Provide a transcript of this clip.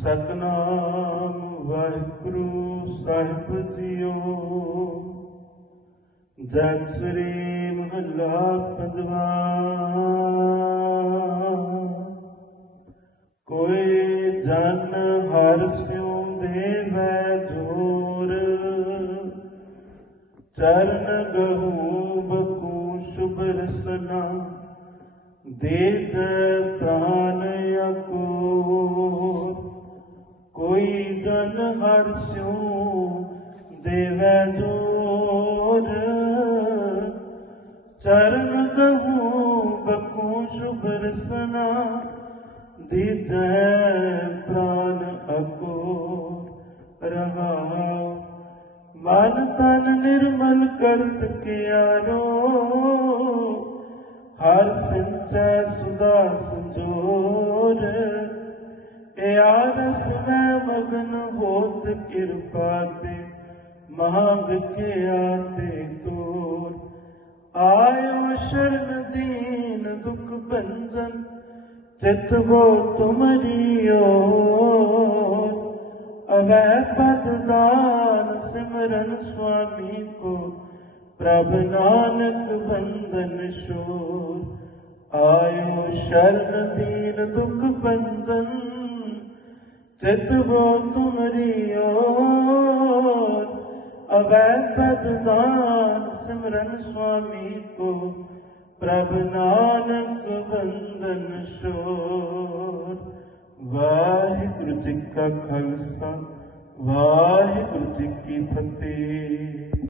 ਸਤਨਾਮ ਵਾਹਿਗੁਰੂ ਸਾਹਿਬ JIO. ਜਗ ਸ੍ਰੀ ਮਹੱਲਾ ਪੰਜਵਾ ਕੋਈ ਜਨ ਹਰ ਸਿਉ ਦੇਵੈ ਜੋਰ। ਚਰਨ ਗਹੂ ਬਕੂ ਸ਼ੁਭ ਰਸਨਾ। ਦੇ ਜੈ ਕੋਈ ਜਨ ਹਰ ਸਿਉ ਦੇਵੈ ਜੋਰ। ਚਰਨ ਗਹੂ ਬਕੂ ਸ਼ੁਭ ਰਸਨਾ, ਦੀਜੈ ਪ੍ਰਾਨ ਅਕੋ ਰਹਾਉ, ਮਨ ਤਨ ਨਿਰਮਲ ਕਰਤ ਕਿਆਰੋ ਹਰ ਸਿੰਚੈ ਸੁਦਾ ਸੰਜੋਰ ਇਆਰਸ ਮੈਂ ਮਗਨ ਹੋਤ ਕਿਰਪਾ ਤੇ, ਮਹਾ ਵਿਖਿਆ ਤੇ ਤੋਰ। ਆਇਓ ਸ਼ਰਨ ਦੀਨ ਦੁਖ ਭੰਜਨ, ਚਿਤ ਗੋ ਤੁਮਰੀਓ ਅਵੈ ਪਦ ਦਾਨ ਸਿਮਰਨ ਸੁਆਮੀ ਕੋ, ਪ੍ਰਭ ਨਾਨਕ ਬੰਧਨ ਸ਼ੋਰ ਆਇਓ ਸ਼ਰਨ ਦੀਨ ਦੁਖ ਬੰਧਨ ਚਿਤ ਗੋ ਤੁਮਰੀਓ ਅਵੈ ਪਦ ਦਾਨ ਸਿਮਰਨ ਸੁਆਮੀ ਕੋ, ਪ੍ਰਭ ਨਾਨਕ ਬੰਧਨ ਸ਼ੋਰ ਵਾਹਿਗੁਰੂ ਜੀ ਕਾ ਖਾਲਸਾ, ਵਾਹਿਗੁਰੂ ਜੀ ਕੀ ਫਤਿਹ।